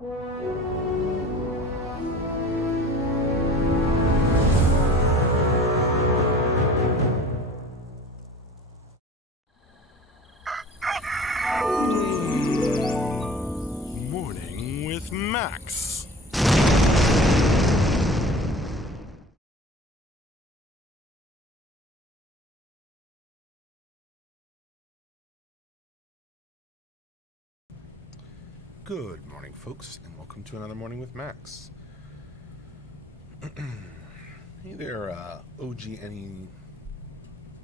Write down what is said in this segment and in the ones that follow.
Morning with Max. Good morning, folks, and welcome to another Morning with Max. Hey there, OG any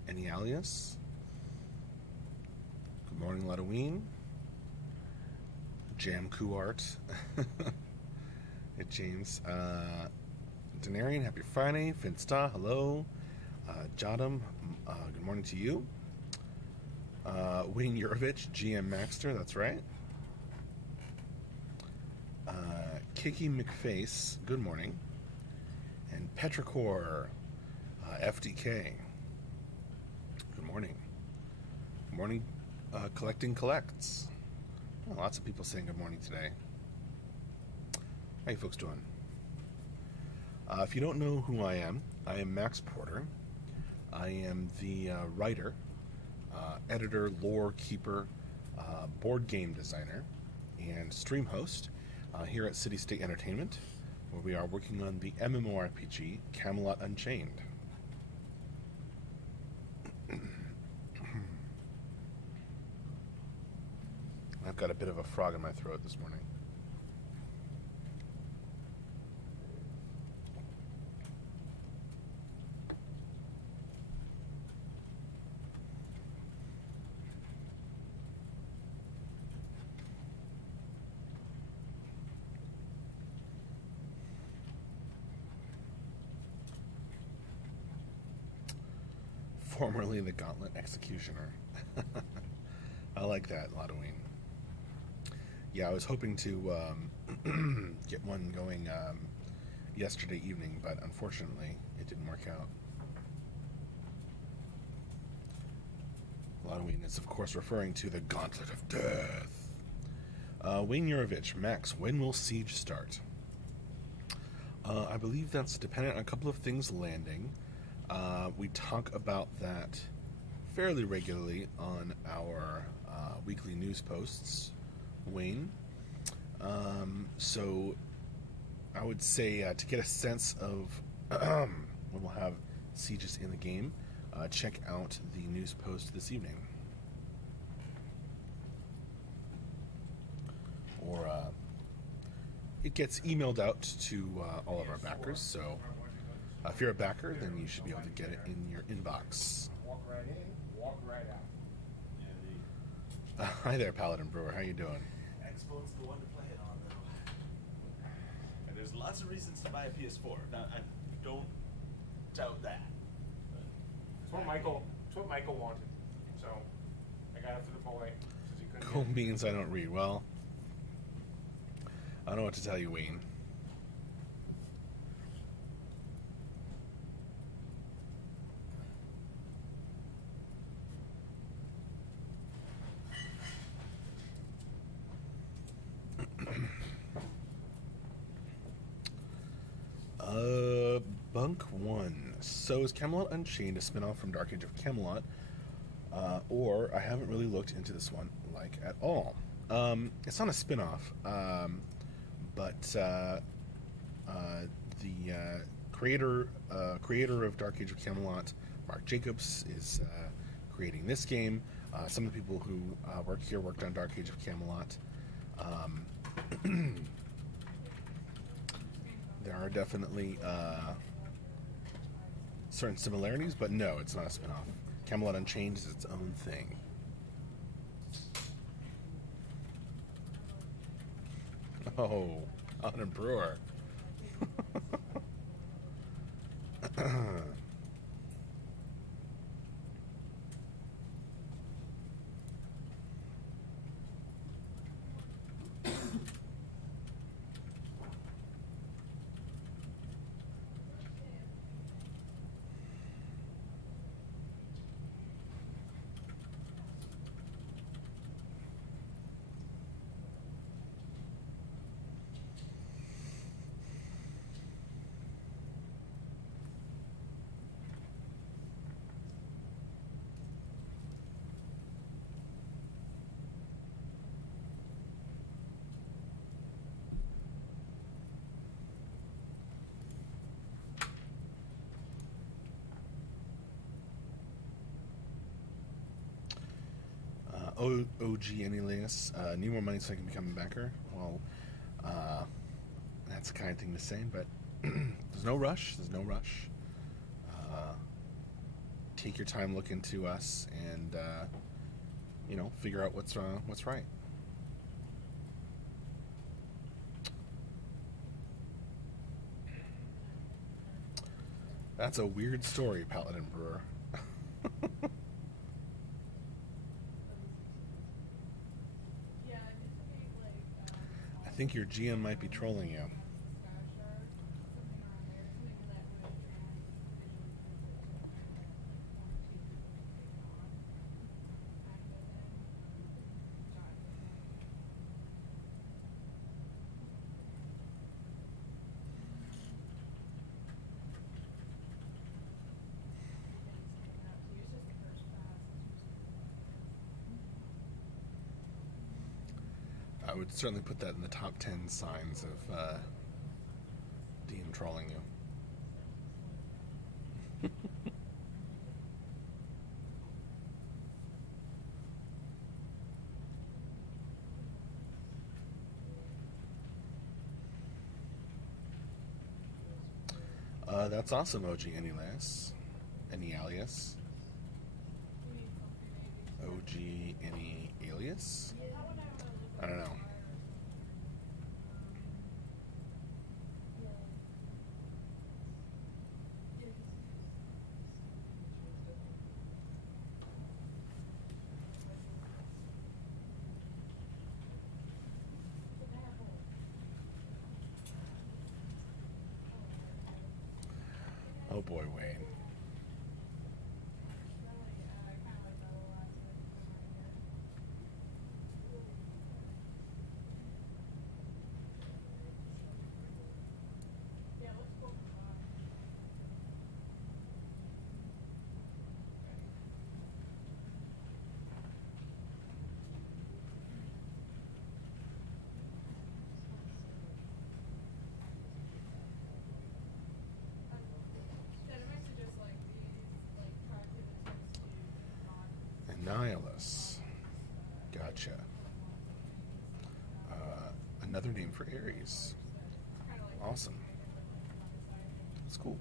alias. Good morning, Ladoween. Jam Art. Hey, James. Denarian, happy Friday. Finsta, hello. Jadam, good morning to you. Wayne Yurovich, GM Maxter, that's right. Kiki McFace, good morning. And Petrichor, FDK, good morning. Good morning, Collecting Collects. Oh, lots of people saying good morning today. How you folks doing? If you don't know who I am Max Porter. I am the writer, editor, lore keeper, board game designer, and stream host here at City State Entertainment, where we are working on the MMORPG Camelot Unchained. I've got a bit of a frog in my throat this morning. Formerly the Gauntlet Executioner. I like that, Ladoween. Yeah, I was hoping to get one going yesterday evening, but unfortunately it didn't work out. Ladoween is, of course, referring to the Gauntlet of Death. Wayne Yurovich, Max, when will Siege start? I believe that's dependent on a couple of things landing. We talk about that fairly regularly on our weekly news posts, Wayne. So I would say to get a sense of when we'll have sieges in the game, check out the news post this evening. Or it gets emailed out to all of our backers, so if you're a backer, then you should be able to get it in your inbox. Walk right in, walk right out. Hi there, Paladin Brewer. How you doing? Xbone's the one to play it on, though. And there's lots of reasons to buy a PS4. Now, I don't doubt that. It's what Michael wanted. So I got it for the boy. Cool beans I don't read. Well, I don't know what to tell you, Wayne. Bunk 1. So is Camelot Unchained a spin-off from Dark Age of Camelot? Or I haven't really looked into this one at all. It's not a spin-off, but the creator of Dark Age of Camelot, Mark Jacobs, is creating this game. Some of the people who work here worked on Dark Age of Camelot. There are definitely certain similarities, but no, it's not a spin-off. Camelot Unchained is its own thing. Oh, Alan Brewer. OG Anylius. Need more money so I can become a backer. Well, that's a kind thing to say, but there's no rush. There's no rush. Take your time, look into us, and figure out what's right. That's a weird story, Paladin Brewer. I think your GM might be trolling you. I would certainly put that in the top 10 signs of DM trolling you. That's awesome, OG Anylius. Any alias? OG any alias? I don't know. Oh boy, Wayne. Nihilus. Gotcha. Another name for Ares. Awesome. That's cool.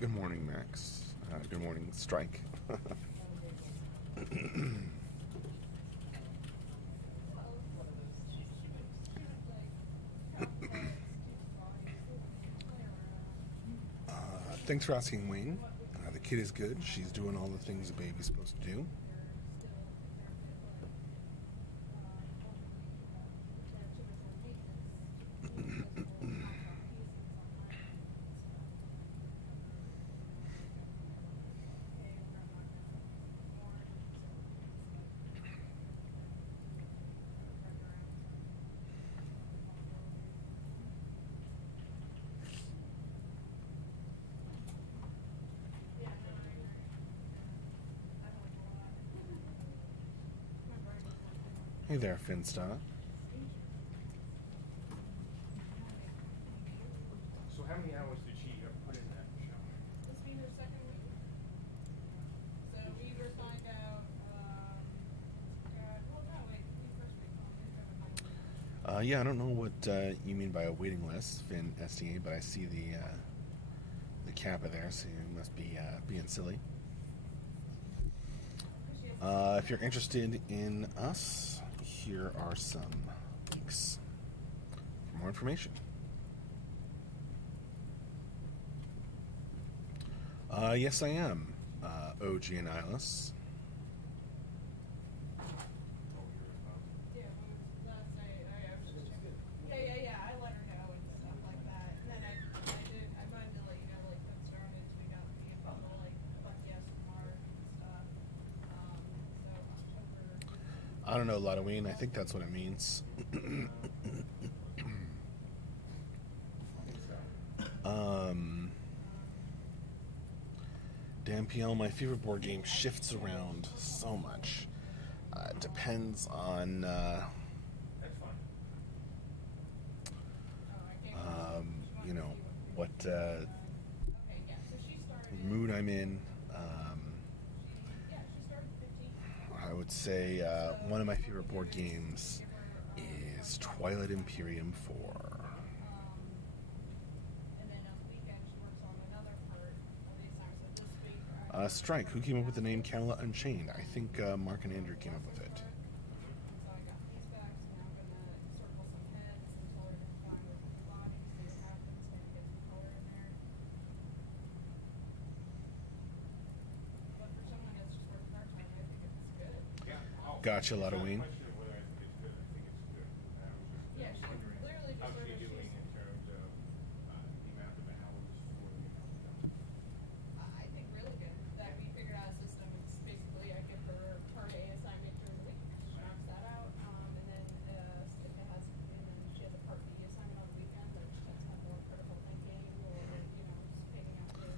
Good morning, Max. Good morning, Strike. Thanks for asking, Wayne. The kid is good. She's doing all the things a baby's supposed to do. Hey there, Finsta. So how many hours did she put in that show? This be her second week. So we either find out, Yeah, I don't know what you mean by a waiting list, Finn SDA, but I see the Kappa there, so you must be being silly. If you're interested in us, here are some links for more information. Yes, I am. OG Annihilus. yeah, last night I was just checking. Yeah, I let her know and stuff like that. And then I wanted to let you know, like, that started, we got the info, like, Buck yes from Mark and stuff. So I don't know, Halloween. I think that's what it means. Dan PL, my favorite board game shifts around so much. It depends on, That's fine. you know, what Okay, yeah, so she started. mood I'm in. She started 15. I would say one of my favorite board games is Twilight Imperium 4. And then on the weekend she works on another part of the assignment. So this week, Strike, who came up with the name Camelot Unchained? I think Mark and Andrew came up with it. so I got these back, so now I'm gonna circle some heads and color them fine with the body, see what happens, maybe get some color in there. But for someone that's just working part-time, I think it's good. Yeah. Gotcha, Halloween. It's not a question of whether I think it's good. I think it's good. I was just Yeah, she wondering literally just how sort she's of- doing in terms of the amount of hours for the amount of time. I think really good that we figured out a system. It's basically I give her part A assignment during the week, she knocks that out, and then if it has, and then she has a part B assignment on the weekend, which tends to have more critical thinking or just picking up the.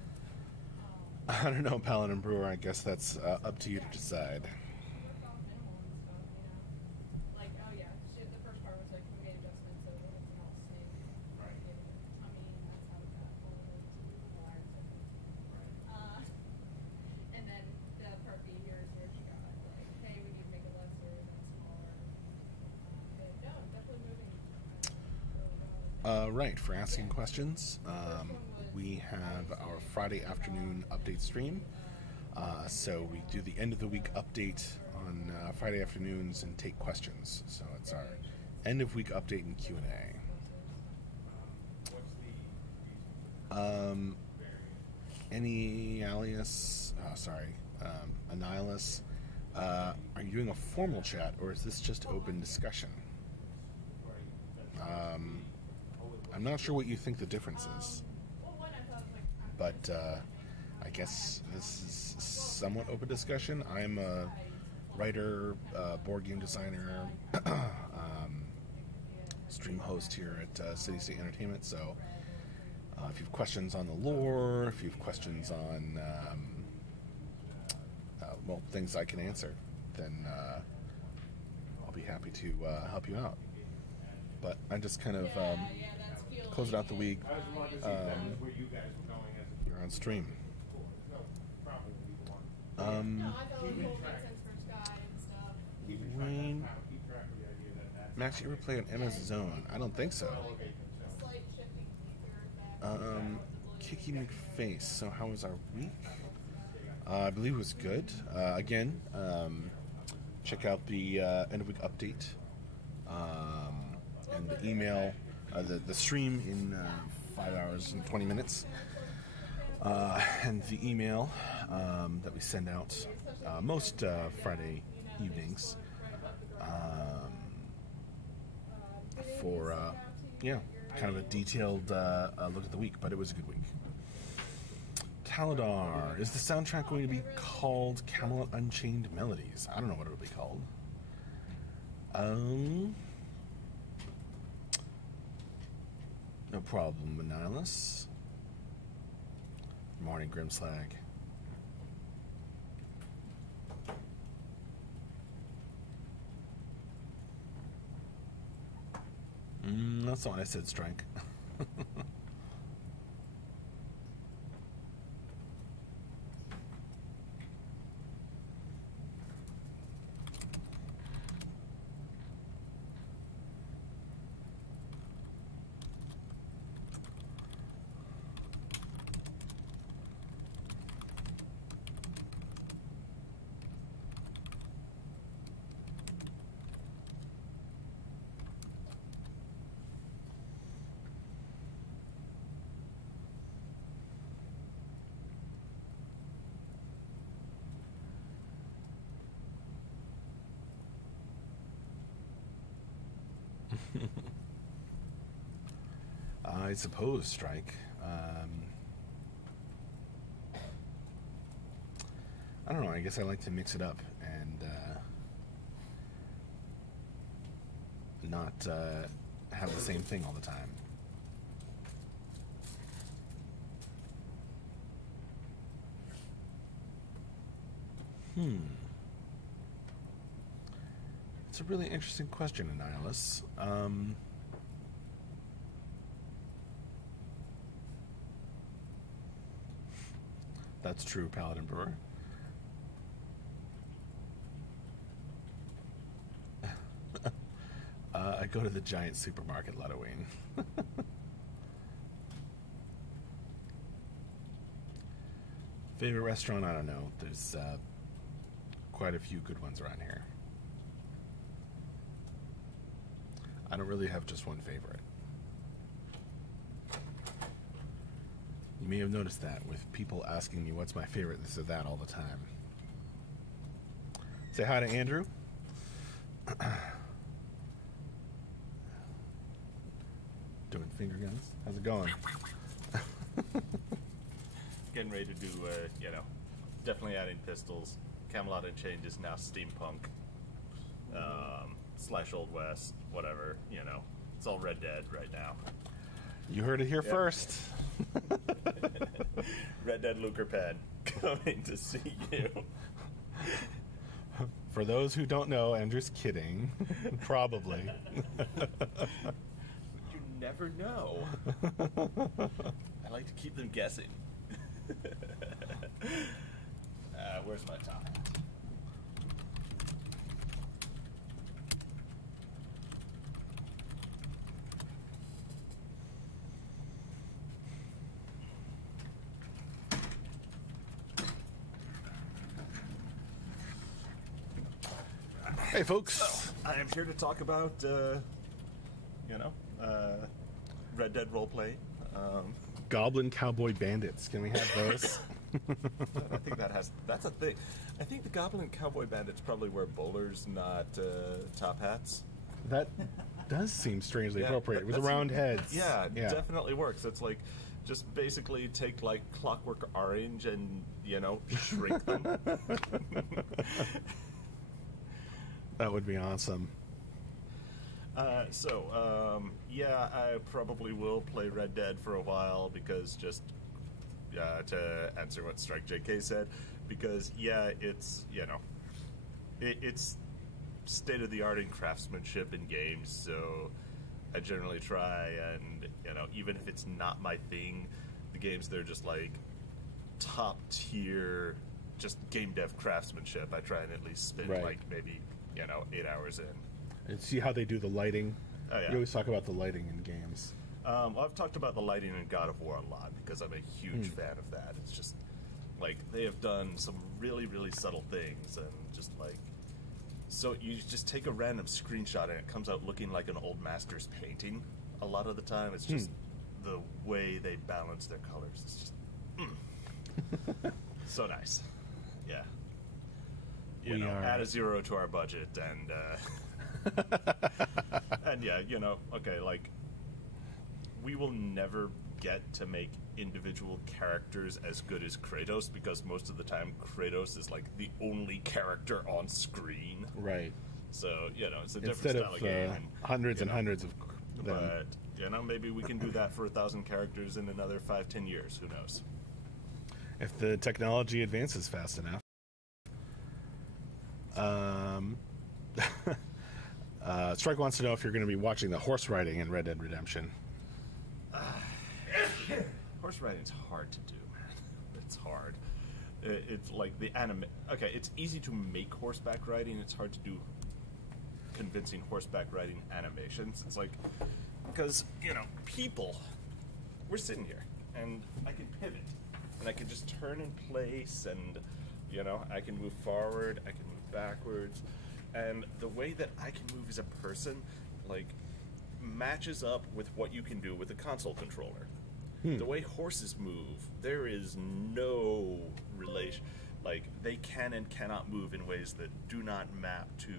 I don't know, Paladin Brewer. I guess that's up to you to decide. She worked off minimal and stuff, like the first part was like we made adjustments so that it's all sync. Right. I mean that's how it got forwarded to the wires, I think. Right. And then the part B here is where she got like, hey, we need to make it lesser and smaller. But no, definitely moving. Right, for asking questions, we have our Friday afternoon update stream. So we do the end of the week update on Friday afternoons and take questions. So it's our end of week update and Q&A. What's the reason for the variance? Any alias, Annihilus, are you doing a formal chat or is this just open discussion? I'm not sure what you think the difference is, but I guess this is somewhat open discussion. I'm a writer, board game designer, stream host here at City State Entertainment, so if you have questions on the lore, if you have questions on things I can answer, then I'll be happy to help you out. But I just kind of closed out the week. I just wanted to see if that was where you guys were going as a You're on stream. Cool. No problem with either one. No, I thought it would make sense for Sky and stuff. Keeping Wayne. track of the idea that that's Max, you ever play on MS Zone? I don't think so. elevate themselves. Slight shifting feature that Kiki McFace. So how was our week? I believe it was good. Again, check out the end of week update and the email, the stream in 5 hours and 20 minutes, and the email that we send out most Friday evenings for kind of a detailed look at the week. But it was a good week. Taladar, is the soundtrack going to be called Camelot Unchained Melodies? I don't know what it'll be called. No problem, Manilus. Morning, Grimslag. That's not what I said, Strike. I suppose, Strike. I don't know. I guess I like to mix it up and not have the same thing all the time. It's a really interesting question, Annihilus. That's true, Paladin Brewer. I go to the giant supermarket, Ludoween. Favorite restaurant? I don't know. There's quite a few good ones around here. I don't really have just one favorite. You may have noticed that with people asking me what's my favorite this or that all the time. Say hi to Andrew. Doing finger guns. How's it going? Getting ready to do, you know, definitely adding pistols. Camelot Unchained is now steampunk. Slash Old West, whatever, you know. It's all Red Dead right now. You heard it here first. Red Dead Lucre Pen coming to see you. For those who don't know, Andrew's kidding. Probably. You never know. I like to keep them guessing. Where's my top hat? Hey, folks. I am here to talk about, you know, Red Dead roleplay. Goblin Cowboy Bandits. Can we have those? I think that's a thing. I think the Goblin Cowboy Bandits probably wear bowlers, not top hats. That does seem strangely Yeah, appropriate with the that's- round heads. Yeah, definitely works. It's like, just basically take like Clockwork Orange and, you know, shrink them. That would be awesome. Yeah, I probably will play Red Dead for a while because just to answer what Strike JK said, because yeah, it's, you know, it's state of the art in craftsmanship in games, so I generally try and, you know, even if it's not my thing, the games they're just like top tier, just game dev craftsmanship, I try and at least spend like maybe, you know, 8 hours in. And see how they do the lighting. Oh, yeah. You always talk about the lighting in games. Well, I've talked about the lighting in God of War a lot because I'm a huge fan of that. It's just like they have done some really, really subtle things, and just like, so you just take a random screenshot and it comes out looking like an old master's painting. A lot of the time, it's just the way they balance their colors. It's just so nice. Yeah. You know, add a zero to our budget, and and yeah, you know, okay, like, we will never get to make individual characters as good as Kratos, because most of the time Kratos is like the only character on screen. Right. So, you know, it's a Instead different style of game. And, hundreds and hundreds of them. but, you know, maybe we can do that for 1,000 characters in another 5-10 years. Who knows? If the technology advances fast enough. Strike wants to know if you're going to be watching the horse riding in Red Dead Redemption. Horse riding's hard to do, man. It's hard. It's like the anime. Okay, it's easy to make horseback riding. It's hard to do convincing horseback riding animations. It's like, because, you know, people, we're sitting here, and I can pivot, and I can just turn in place, and, you know, I can move forward, I can move backwards, and the way that I can move as a person, like, matches up with what you can do with a console controller. The way horses move, there is no relation. Like, they can and cannot move in ways that do not map to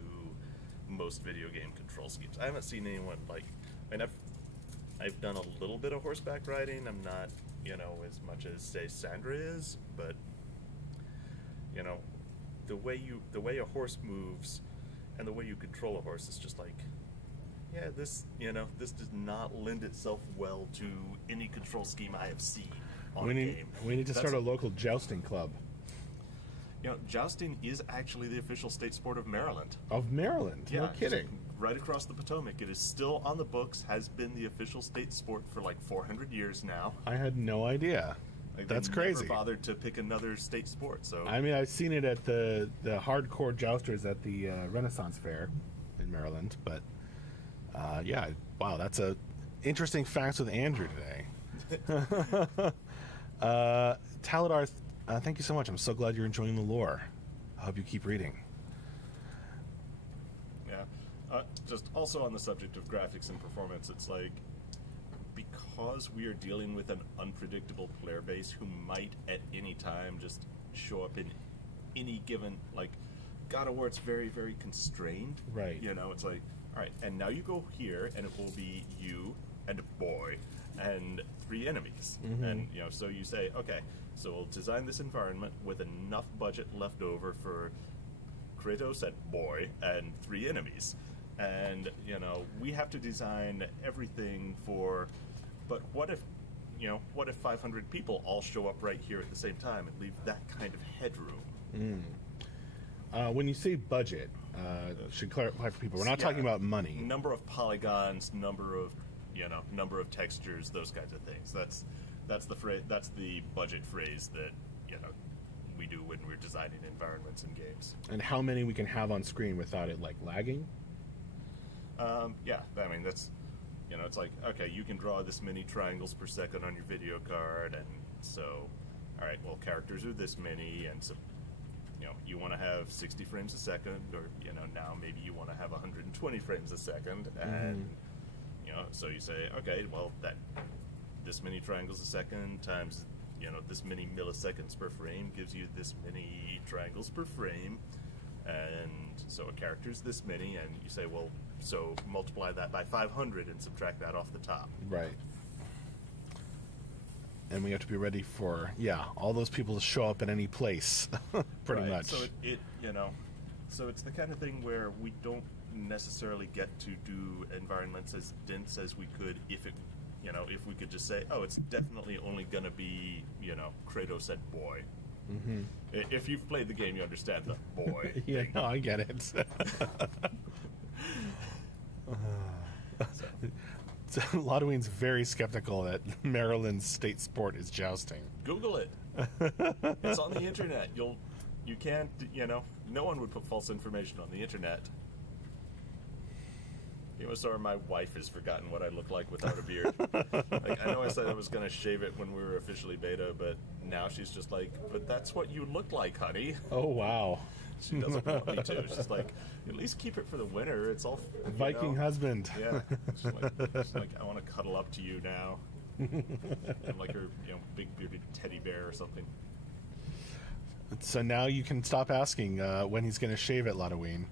most video game control schemes. I haven't seen anyone, like, I mean, I've done a little bit of horseback riding. I'm not, you know, as much as, say, Sandra is, but, you know, the way a horse moves and the way you control a horse is just like, yeah, this this does not lend itself well to any control scheme I have seen on a game. We need to start a local jousting club. Jousting is actually the official state sport of Maryland. Of Maryland? Yeah, No kidding. Right across the Potomac. It is still on the books, has been the official state sport for like 400 years now. I had no idea. Like, That's they crazy. Never bothered to pick another state sport. So I mean, I've seen it at the hardcore jousters at the Renaissance Fair in Maryland, but yeah, wow, that's a interesting facts with Andrew today. Taladar, thank you so much. I'm so glad you're enjoying the lore. I hope you keep reading. Yeah, just also on the subject of graphics and performance, it's like, because we are dealing with an unpredictable player base who might at any time just show up in any given, like, God of War, it's very, very constrained. Right. It's like, all right, and now you go here, and it will be you and a boy and 3 enemies. Mm-hmm. And, so you say, okay, so we'll design this environment with enough budget left over for Kratos and boy and 3 enemies. And, we have to design everything for, but what if 500 people all show up right here at the same time and leave that kind of headroom? When you say budget, should clarify for people, we're not talking about money. Number of polygons, number of textures, those kinds of things. That's the budget phrase that we do when we're designing environments in games. And how many we can have on screen without it like lagging? Yeah, I mean that's it's like, okay, you can draw this many triangles per second on your video card, and so all right, well, characters are this many, and so you want to have 60 frames a second, or now maybe you want to have 120 frames a second, and so you say, okay, well, this many triangles a second times this many milliseconds per frame gives you this many triangles per frame, and so a character's this many, and you say, well, so multiply that by 500 and subtract that off the top. Right. And we have to be ready for, all those people to show up in any place, pretty right. much. So so it's the kind of thing where we don't necessarily get to do environments as dense as we could if we could just say, oh, it's definitely only going to be, Kratos and boy. Mm-hmm. If you've played the game, you understand the boy. Yeah, no, I get it. So Lodween's very skeptical that Maryland's state sport is jousting. Google it. It's on the internet. You can't, no one would put false information on the internet. Sorry, my wife has forgotten what I look like without a beard. Like, I know I said I was going to shave it when we were officially beta, but now she's just like, but that's what you look like, honey. Oh, wow. She doesn't want me to. She's like, at least keep it for the winter. It's all Viking husband. Yeah. She's like, I want to cuddle up to you now. I'm like her, big bearded teddy bear or something. So now you can stop asking when he's going to shave it, Lodween.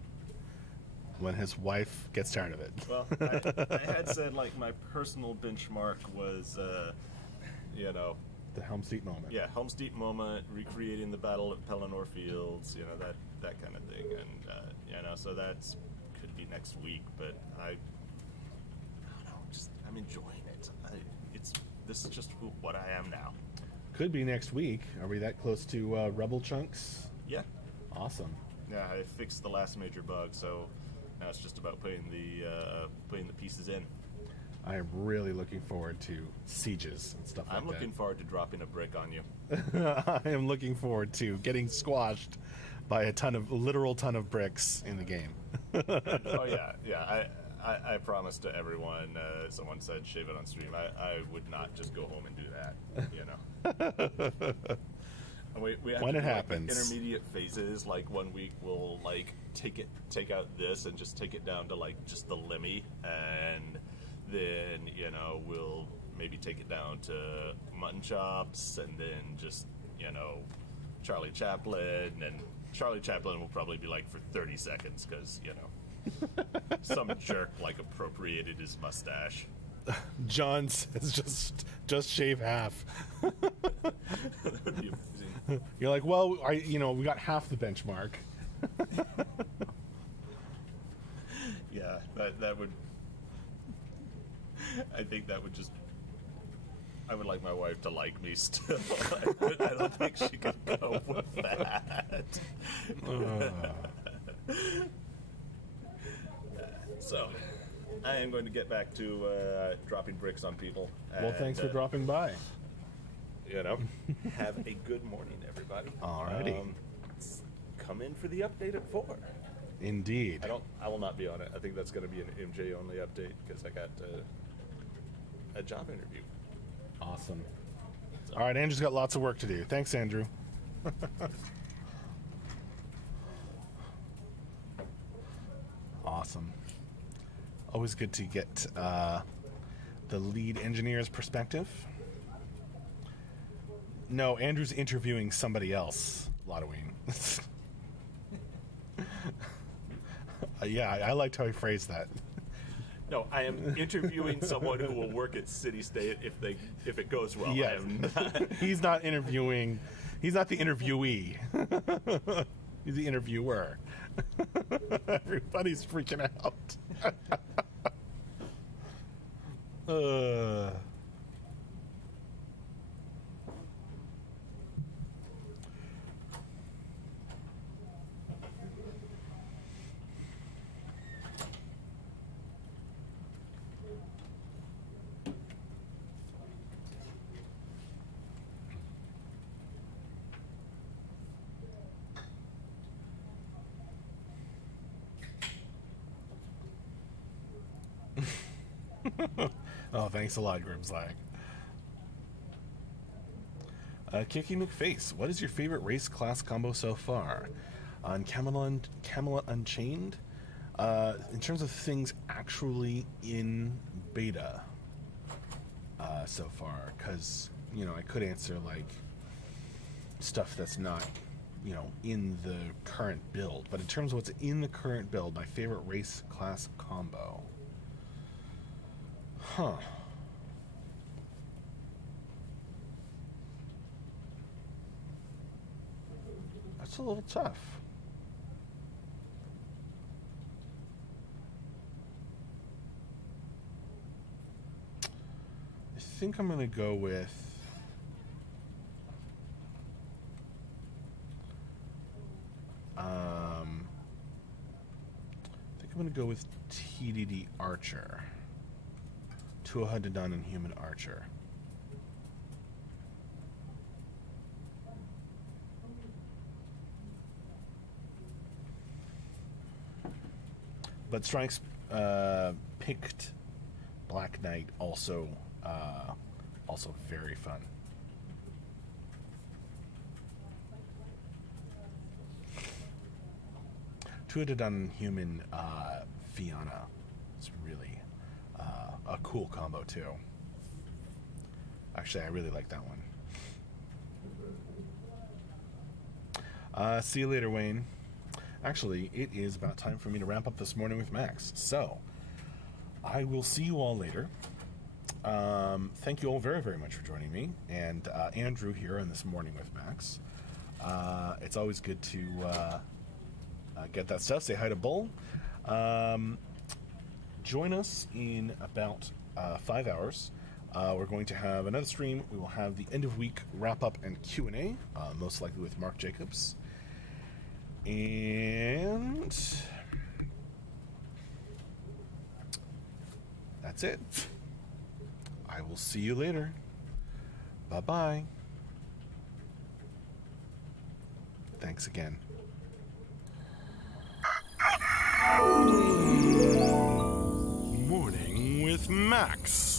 When his wife gets tired of it. Well, I had said, like, my personal benchmark was, the Helm's Deep moment. Yeah, Helm's Deep moment, recreating the Battle at Pelennor Fields, that kind of thing. And, so that's could be next week, but I don't know, I'm enjoying it. This is just what I am now. Could be next week. Are we that close to Rebel Chunks? Yeah. Awesome. Yeah, I fixed the last major bug, so now it's just about putting the pieces in. I am really looking forward to sieges and stuff like that. I'm looking forward to dropping a brick on you. I am looking forward to getting squashed by a literal ton of bricks in the game. Oh yeah. I promised to everyone. Someone said shave it on stream. I would not just go home and do that. And we have when to it do, happens, intermediate phases. Like 1 week, we'll take out this and just take it down to like just the lemmy, and then we'll maybe take it down to mutton chops, and then just Charlie Chaplin, and Charlie Chaplin will probably be like for 30 seconds because some jerk appropriated his mustache. John says just shave half. That would be amazing. You're like, well, we got half the benchmark. Yeah, that would. I think that would just. I would like my wife to like me still. I don't think she could go with that. So, I am going to get back to dropping bricks on people. Well, thanks for dropping by. You know, have a good morning, everybody. Alrighty. Come in for the update at 4. Indeed. I will not be on it. I think that's going to be an MJ only update because I got a job interview. Awesome. All right, Andrew's got lots of work to do. Thanks, Andrew. Awesome. Always good to get the lead engineer's perspective. No, Andrew's interviewing somebody else, Lotoween. Yeah, I liked how he phrased that. No, I am interviewing someone who will work at City State if it goes well. Yeah. I am not. He's not interviewing. He's not the interviewee. He's the interviewer. Everybody's freaking out. Oh, thanks a lot, Grimslag. Kiki McFace, what is your favorite race class combo so far? On Camelot Unchained? In terms of things actually in beta so far, because, you know, I could answer, like, stuff that's not, you know, in the current build. But in terms of what's in the current build, my favorite race class combo... Huh. That's a little tough. I think I'm going to go with... I think I'm going to go with TDD Archer. Tuatha and Human Archer. But Strikes picked Black Knight, also very fun. Tuatha and Human Fiona. It's really a cool combo too. Actually, I really like that one. See you later, Wayne. Actually, it is about time for me to wrap up this morning with Max. So, I will see you all later. Thank you all very, very much for joining me. And Andrew here on this morning with Max. It's always good to get that stuff. Say hi to Bull. Join us in about 5 hours. We're going to have another stream. We will have the end of week wrap up and Q&A, most likely with Mark Jacobs. And that's it. I will see you later. Bye-bye. Thanks again. Morning with Max.